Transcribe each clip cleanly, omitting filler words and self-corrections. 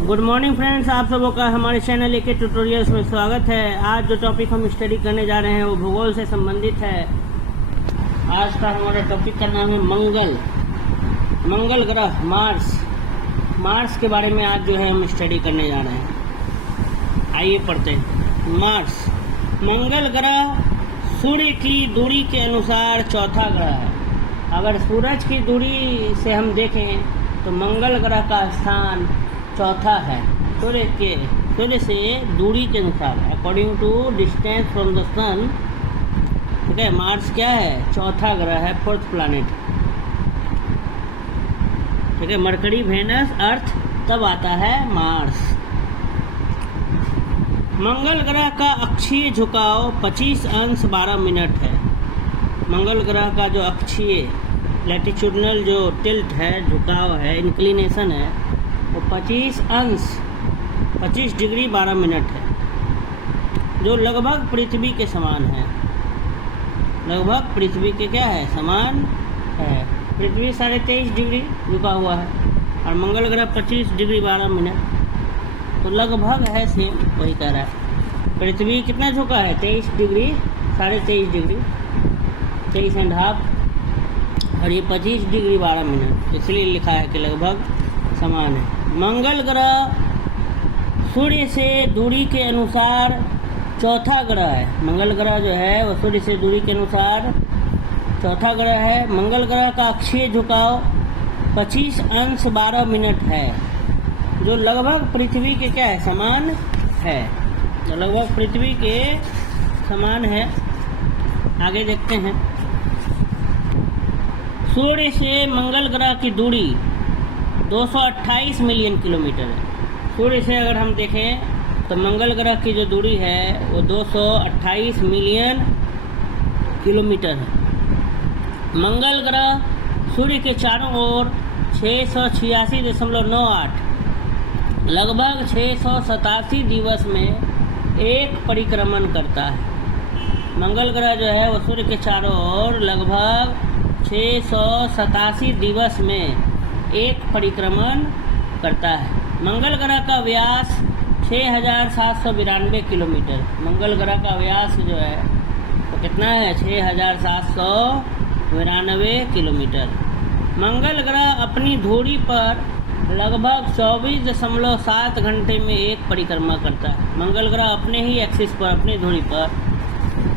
Good morning friends, आप सबों का हमारे चैनल के ट्यूटोरियल्स में स्वागत है। आज जो टॉपिक हम स्टडी करने जा रहे हैं वो भूगोल से संबंधित है। आज का हमारा टॉपिक का नाम है मंगल ग्रह मार्स के बारे में आज जो है हम स्टडी करने जा रहे हैं। आइए पढ़ते हैं। मार्स मंगल ग्रह सूर्य की दूरी के अनुसार चौथा ग्रह है। अगर सूरज की दूरी से हम देखें तो मंगल ग्रह का स्थान चौथा है सूर्य से दूरी के अनुसार, according to distance from the sun. ठीक है, मार्स क्या है? चौथा ग्रह है, फोर्थ प्लैनेट। ठीक है, मरकरी, वेनस, अर्थ, तब आता है मार्स। मंगल ग्रह का अक्षीय झुकाव 25 अंश 12 मिनट है। मंगल ग्रह का जो अक्षीय लैटिट्यूडनल जो टिल्ट है, झुकाव है, इंक्लिनेशन है, वो 25 डिग्री 12 मिनट है, जो लगभग पृथ्वी के समान है। लगभग पृथ्वी के क्या है? समान है। पृथ्वी 23.5 डिग्री झुका हुआ है और मंगल ग्रह 25 डिग्री 12 मिनट, तो लगभग है सेम, वही कह रहा है। पृथ्वी कितना झुका है? 23 डिग्री, 23.5 डिग्री, 23.5, और ये 25 डिग्री 12 मिनट, इसलिए लिखा है कि लगभग समान है। मंगल ग्रह सूर्य से दूरी के अनुसार चौथा ग्रह है। मंगल ग्रह जो है वो सूर्य से दूरी के अनुसार चौथा ग्रह है। मंगल ग्रह का अक्षीय झुकाव 25 अंश 12 मिनट है, जो लगभग पृथ्वी के क्या है? समान है। जो लगभग पृथ्वी के समान है। आगे देखते हैं। सूर्य से मंगल ग्रह की दूरी 228 मिलियन किलोमीटर है। सूर्य से अगर हम देखें तो मंगल ग्रह की जो दूरी है वो 228 मिलियन किलोमीटर है। मंगल ग्रह सूर्य के चारों ओर 686.98 लगभग 687 दिवस में एक परिक्रमण करता है। मंगल ग्रह जो है वो सूर्य के चारों ओर लगभग 687 दिवस में एक परिक्रमण करता है। मंगल ग्रह का व्यास 6,792 किलोमीटर। मंगल ग्रह का व्यास जो है वो कितना है? 6,792 किलोमीटर। मंगल ग्रह अपनी धुरी पर लगभग 24.7 घंटे में एक परिक्रमा करता है। मंगल ग्रह अपने ही एक्सिस पर, अपनी धुरी पर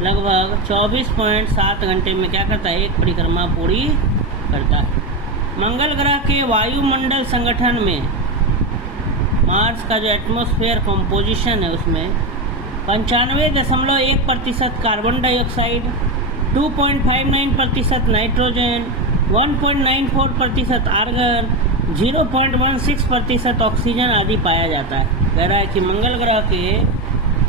लगभग 24.7 घंटे में क्या करता है? एक परिक्रमा पूरी करता है। मंगल ग्रह के वायुमंडल संगठन में मार्स का जो एटमॉस्फेयर कॉम्पोजिशन है उसमें 95.1% carbon dioxide, 2.59% nitrogen, 1.94% argon, 0.16% oxygen आदि पाया जाता है। कह रहा है कि मंगल ग्रह के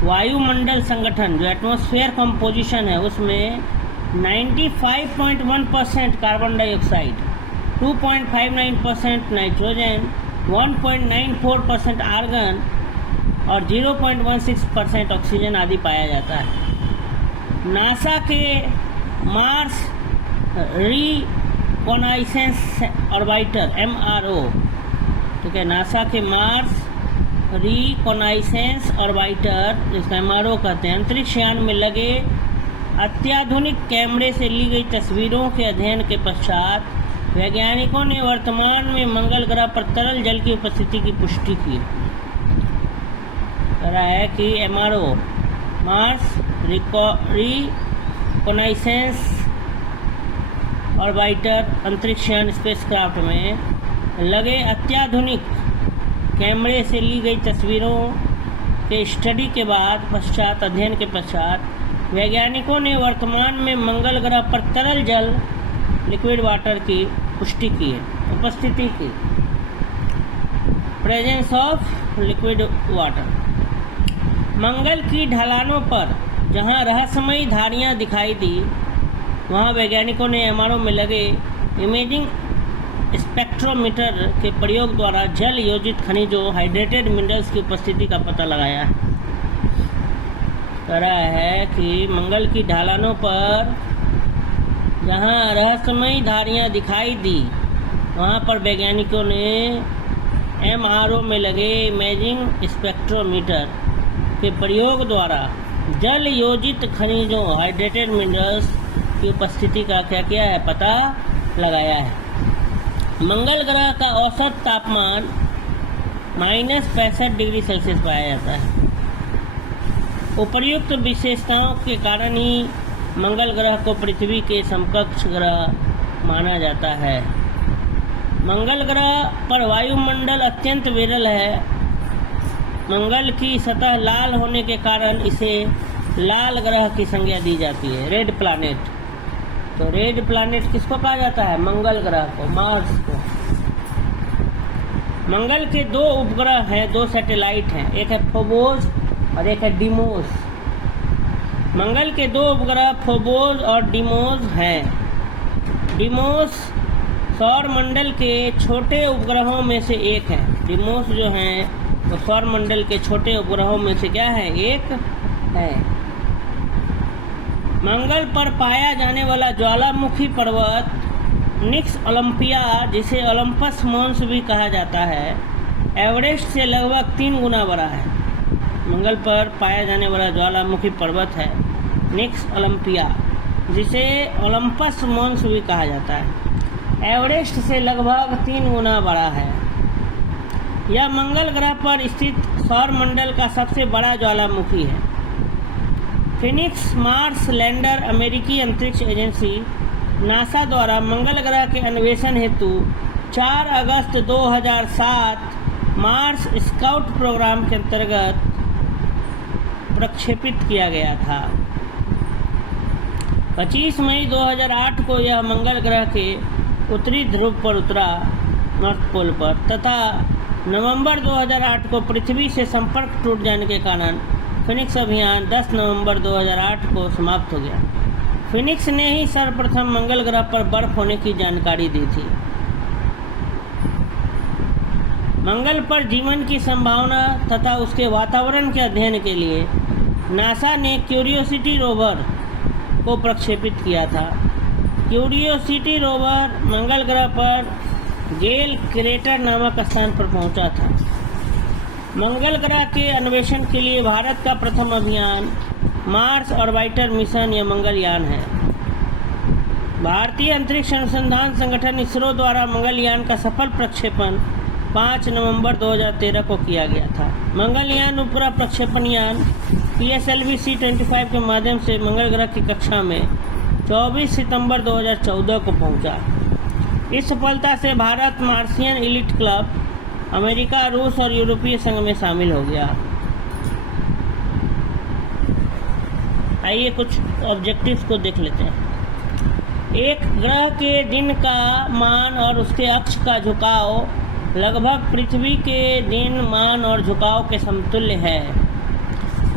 वायुमंडल संगठन जो एटमॉस्फेयर कॉम्पोजिशन है उसमें 95.1% कार्बन डाइऑक्साइड, 2.59% नाइट्रोजन, 1.94% आर्गन और 0.16% ऑक्सीजन आदि पाया जाता है। नासा के मार्स रिकॉनाइसेंस ऑर्बिटर MRO, ठीक है, नासा के मार्स रिकॉनाइसेंस ऑर्बिटर, जिसका MRO कहते हैं, अंतरिक्ष यान में लगे अत्याधुनिक कैमरे से ली गई तस्वीरों के अध्ययन के पश्चात वैज्ञानिकों ने वर्तमान में मंगल ग्रह पर तरल जल की उपस्थिति की पुष्टि की। कह रहा है कि MRO मार्स रिकॉनाइसेंस ऑर्बिटर अंतरिक्ष यान स्पेसक्राफ्ट में लगे अत्याधुनिक कैमरे से ली गई तस्वीरों के स्टडी के अध्ययन के पश्चात वैज्ञानिकों ने वर्तमान में मंगल ग्रह पर तरल जल, लिक्विड वाटर की पुष्टि की है, उपस्थिति की, प्रेजेंस ऑफ लिक्विड वाटर। मंगल की ढलानों पर जहां रहस्यमयी धारियां दिखाई दी, वहां वैज्ञानिकों ने MRO में लगे इमेजिंग स्पेक्ट्रोमीटर के प्रयोग द्वारा जल योजित खनिजों, हाइड्रेटेड मिनरल्स की उपस्थिति का पता लगाया है। कह रहा है कि मंगल की ढलानों पर जहाँ रहस्यमयी धारियाँ दिखाई दी, वहाँ पर वैज्ञानिकों ने MRO में लगे इमेजिंग स्पेक्ट्रोमीटर के प्रयोग द्वारा जल योजित खनिजों हाइड्रेटेड मिनरल्स की उपस्थिति का क्या किया है, पता लगाया है। मंगल ग्रह का औसत तापमान -65 डिग्री सेल्सियस पाया जाता है। उपर्युक्त विशेषताओं के कारण ही मंगल ग्रह को पृथ्वी के समकक्ष ग्रह माना जाता है। मंगल ग्रह पर वायुमंडल अत्यंत विरल है। मंगल की सतह लाल होने के कारण इसे लाल ग्रह की संज्ञा दी जाती है, रेड प्लैनेट। तो रेड प्लैनेट किसको कहा जाता है, मंगल ग्रह को, मार्स को। मंगल के 2 उपग्रह हैं, 2 सैटेलाइट हैं, एक है फोबोस और एक है डिमोस। मंगल के 2 उपग्रह फोबोस और डिमोस हैं। डिमोस सौर मंडल के छोटे उपग्रहों में से एक है। डिमोस जो हैं तो सौर मंडल के छोटे उपग्रहों में से क्या है, एक है। मंगल पर पाया जाने वाला ज्वालामुखी पर्वत निक्स ओलंपिया, जिसे ओलंपस मॉन्स भी कहा जाता है, एवरेस्ट से लगभग 3 गुना बड़ा है। मंगल पर पाया जाने वाला ज्वालामुखी पर्वत है निक्स ओलंपिया, जिसे ओलंपस मॉन्स भी कहा जाता है, एवरेस्ट से लगभग 3 गुना बड़ा है। यह मंगल ग्रह पर स्थित सौर मंडल का सबसे बड़ा ज्वालामुखी है। फिनिक्स मार्स लैंडर अमेरिकी अंतरिक्ष एजेंसी नासा द्वारा मंगल ग्रह के अन्वेषण हेतु 4 अगस्त 2007 मार्स स्काउट प्रोग्राम के अंतर्गत प्रक्षेपित किया गया था। 25 मई 2008 को यह मंगल ग्रह के उत्तरी ध्रुव पर उतरा, नॉर्थ पोल पर, तथा नवंबर 2008 को पृथ्वी से संपर्क टूट जाने के कारण फिनिक्स अभियान 10 नवंबर 2008 को समाप्त हो गया। फिनिक्स ने ही सर्वप्रथम मंगल ग्रह पर बर्फ होने की जानकारी दी थी। मंगल पर जीवन की संभावना तथा उसके वातावरण के अध्ययन के लिए नासा ने क्यूरियोसिटी रोवर को प्रक्षेपित किया था। क्यूरियोसिटी रोवर मंगल ग्रह पर गेल क्रेटर नामक स्थान पर पहुंचा था। मंगल ग्रह के अन्वेषण के लिए भारत का प्रथम अभियान मार्स ऑर्बिटर मिशन या मंगलयान है। भारतीय अंतरिक्ष अनुसंधान संगठन इसरो द्वारा मंगलयान का सफल प्रक्षेपण 5 नवंबर 2013 को किया गया था। मंगलयान उपग्रह प्रक्षेपण यान PSLV C-25 के माध्यम से मंगल ग्रह की कक्षा में 24 सितंबर 2014 को पहुंचा। इस सफलता से भारत मार्सियन एलीट क्लब, अमेरिका, रूस और यूरोपीय संघ में शामिल हो गया। आइए कुछ ऑब्जेक्टिव्स को देख लेते हैं। एक ग्रह के दिन का मान और उसके अक्ष का झुकाव लगभग पृथ्वी के दिन, मान और झुकाव के समतुल्य है।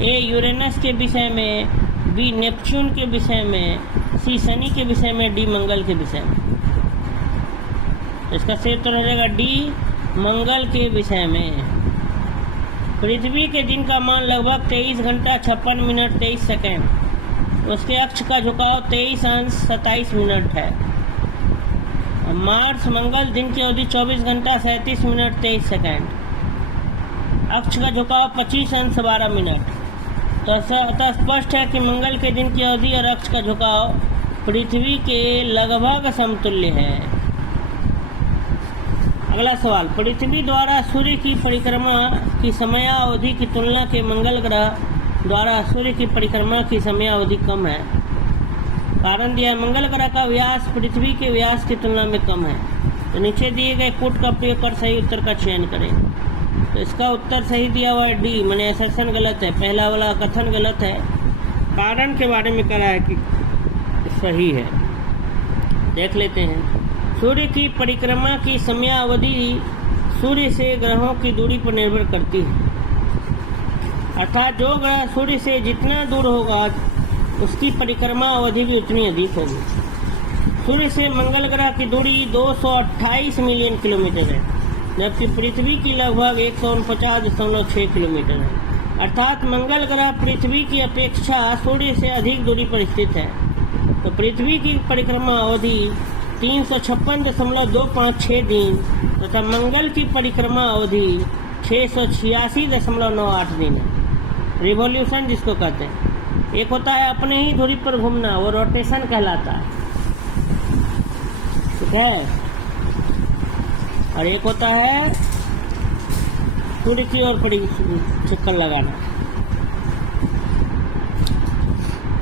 ए यूरेनस के विषय में, बी नेपच्यून के विषय में, सी शनि के विषय में, डी मंगल के विषय में। इसका सही उत्तर हो जाएगा डी मंगल के विषय में। पृथ्वी के दिन का मान लगभग 23 घंटा 56 मिनट 23 सेकेंड, उसके अक्ष का झुकाव 23 अंश 27 मिनट है। मार्स मंगल दिन की अवधि 24 घंटा 37 मिनट 23 सेकेंड, अक्ष का झुकाव 25 अंश 12 मिनट। तो अतः स्पष्ट है कि मंगल के दिन की अवधि और अक्ष का झुकाव पृथ्वी के लगभग समतुल्य है। अगला सवाल, पृथ्वी द्वारा सूर्य की परिक्रमा की समयावधि की तुलना के मंगल ग्रह द्वारा सूर्य की परिक्रमा की समयावधि कम है। कारण दिया, मंगल ग्रह का व्यास पृथ्वी के व्यास की तुलना में कम है। तो नीचे दिए गए कोट का प्रयोग कर सही उत्तर का चयन करें। तो इसका उत्तर सही दिया हुआ है डी, मैंने असर्शन गलत है, पहला वाला कथन गलत है। कारण के बारे में कह रहा है कि सही है। देख लेते हैं। सूर्य की परिक्रमा की समयावधि सूर्य से ग्रहों की दूरी पर निर्भर करती है। अर्थात जो ग्रह सूर्य से जितना दूर होगा उसकी परिक्रमा अवधि भी उतनी अधिक होगी। सूर्य से मंगल ग्रह की दूरी 228 मिलियन किलोमीटर है, जबकि पृथ्वी की लगभग 149.6 किलोमीटर है। अर्थात मंगल ग्रह पृथ्वी की अपेक्षा सूर्य से अधिक दूरी पर स्थित है। तो पृथ्वी की परिक्रमा अवधि 356.256 दिन तथा मंगल की परिक्रमा अवधि 686.98 दिन है। रिवॉल्यूशन जिसको कहते हैं, एक होता है अपने ही धुरी पर घूमना, वो रोटेशन कहलाता है, ठीक है, और एक होता है सूर्य की ओर पड़ी चक्कर लगाना,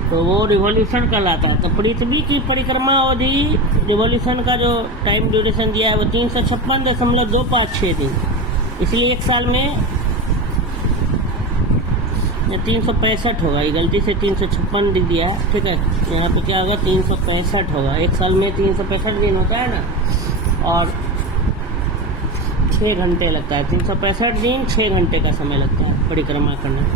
तो वो रिवॉल्यूशन कहलाता है। तो पृथ्वी की परिक्रमा अवधि रिवॉल्यूशन का जो टाइम ड्यूरेशन दिया है वो 356.256 दिन, इसलिए एक साल में 365 होगा, ये गलती से 356 लिख दिया है, ठीक है, यहाँ पे क्या होगा 365 होगा, एक साल में 365 दिन होता है ना, और 6 घंटे लगता है, 365 दिन 6 घंटे का समय लगता है परिक्रमा करने में।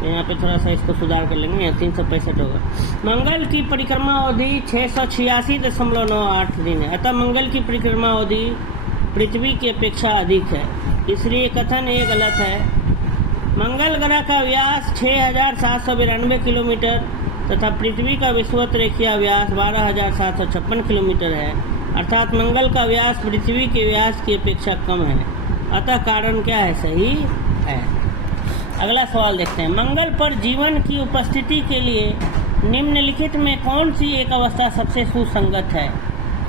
तो यहाँ पे थोड़ा सा इसको सुधार कर लेंगे, यहाँ 365 होगा। मंगल की परिक्रमा अवधि 686.98 दिन है, अतः मंगल की परिक्रमा अवधि पृथ्वी की अपेक्षा अधिक है, इसलिए कथन ये गलत है। मंगल ग्रह का व्यास 6,792 किलोमीटर तथा पृथ्वी का विषुवत रेखीय व्यास 12,756 किलोमीटर है, अर्थात मंगल का व्यास पृथ्वी के व्यास की अपेक्षा कम है, अतः कारण क्या है, सही है। अगला सवाल देखते हैं, मंगल पर जीवन की उपस्थिति के लिए निम्नलिखित में कौन सी एक अवस्था सबसे सुसंगत है?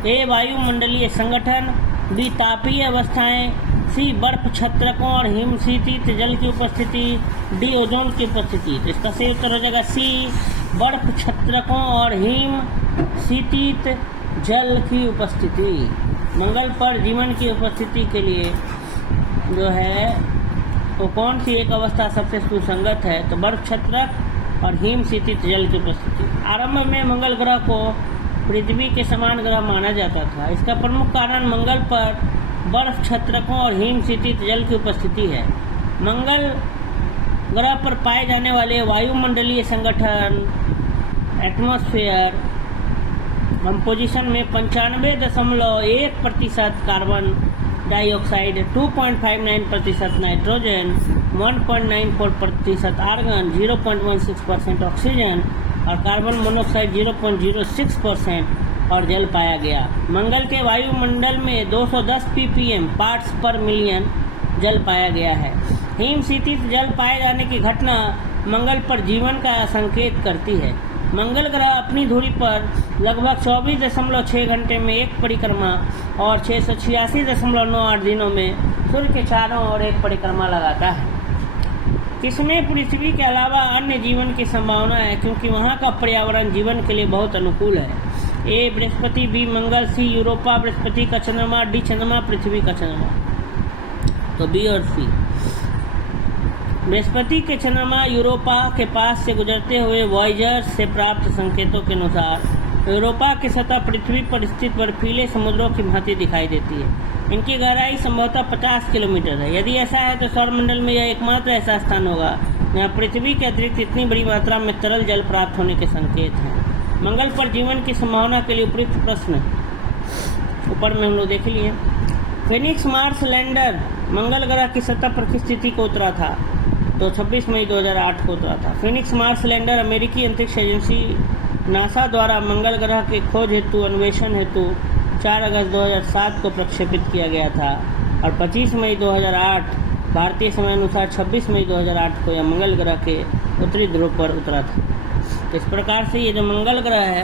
ए वायुमंडलीय संगठन, बी तापीय अवस्थाएं, सी बर्फ छत्रकों और हिमशीतित जल की उपस्थिति, डी ओजोन की उपस्थिति। तो इसका सही उत्तर हो जाएगा सी बर्फ छत्रकों और हिमशीतित जल की उपस्थिति। मंगल पर जीवन की उपस्थिति के लिए जो है वो कौन सी एक अवस्था सबसे सुसंगत है? तो बर्फ छत्रक और हिमशीतित जल की उपस्थिति। आरंभ में मंगल ग्रह को पृथ्वी के समान ग्रह माना जाता था। इसका प्रमुख कारण मंगल पर बर्फ छत्रकों और हिमशीतित जल की उपस्थिति है। मंगल ग्रह पर पाए जाने वाले वायुमंडलीय संगठन एटमॉस्फेयर कंपोजिशन में 95.1% carbon dioxide, 2.59% nitrogen, 1.94% argon, 0.16% oxygen और कार्बन मोनोऑक्साइड 0.06% और जल पाया गया। मंगल के वायुमंडल में 210 ppm पार्ट्स पर मिलियन जल पाया गया है। हिमशीतित जल पाए जाने की घटना मंगल पर जीवन का संकेत करती है। मंगल ग्रह अपनी धुरी पर लगभग 24.6 घंटे में एक परिक्रमा और 686.98 दिनों में सूर्य के चारों ओर एक परिक्रमा लगाता है। किसमें पृथ्वी के अलावा अन्य जीवन की संभावना है, क्योंकि वहाँ का पर्यावरण जीवन के लिए बहुत अनुकूल है? ए बृहस्पति, बी मंगल, सी यूरोपा बृहस्पति का चंद्रमा, डी चंद्रमा पृथ्वी का चंद्रमा। तो बी और सी। बृहस्पति के चंद्रमा यूरोपा के पास से गुजरते हुए वॉयेजर से प्राप्त संकेतों के अनुसार यूरोपा की सतह पृथ्वी पर स्थित बर्फीले समुद्रों की भांति दिखाई देती है। इनकी गहराई संभवतः 50 किलोमीटर है। यदि ऐसा है तो सौरमंडल में यह एकमात्र ऐसा स्थान होगा जहाँ पृथ्वी के अतिरिक्त इतनी बड़ी मात्रा में तरल जल प्राप्त होने के संकेत हैं। मंगल पर जीवन की संभावना के लिए उपयुक्त प्रश्न ऊपर में हम लोग देख लिए। फिनिक्स मार्स लैंडर मंगल ग्रह की सतह पर किस तिथि को उतरा था? तो 26 मई 2008 को उतरा था। फिनिक्स मार्स लैंडर अमेरिकी अंतरिक्ष एजेंसी नासा द्वारा मंगल ग्रह के खोज हेतु अन्वेषण हेतु 4 अगस्त 2007 को प्रक्षेपित किया गया था और 25 मई 2008 भारतीय समय अनुसार 26 मई 2008 को यह मंगल ग्रह के उत्तरी ध्रुव पर उतरा था। तो इस प्रकार से ये जो मंगल ग्रह है,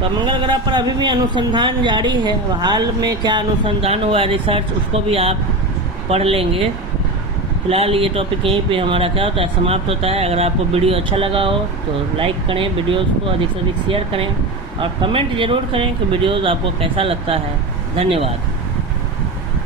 तो मंगल ग्रह पर अभी भी अनुसंधान जारी है। हाल में क्या अनुसंधान हुआ है, रिसर्च, उसको भी आप पढ़ लेंगे। फिलहाल ये टॉपिक यहीं पे हमारा क्या होता है, समाप्त होता है। अगर आपको वीडियो अच्छा लगा हो तो लाइक करें, वीडियोज़ को अधिक से अधिक शेयर करें और कमेंट ज़रूर करें कि वीडियोज़ आपको कैसा लगता है। धन्यवाद।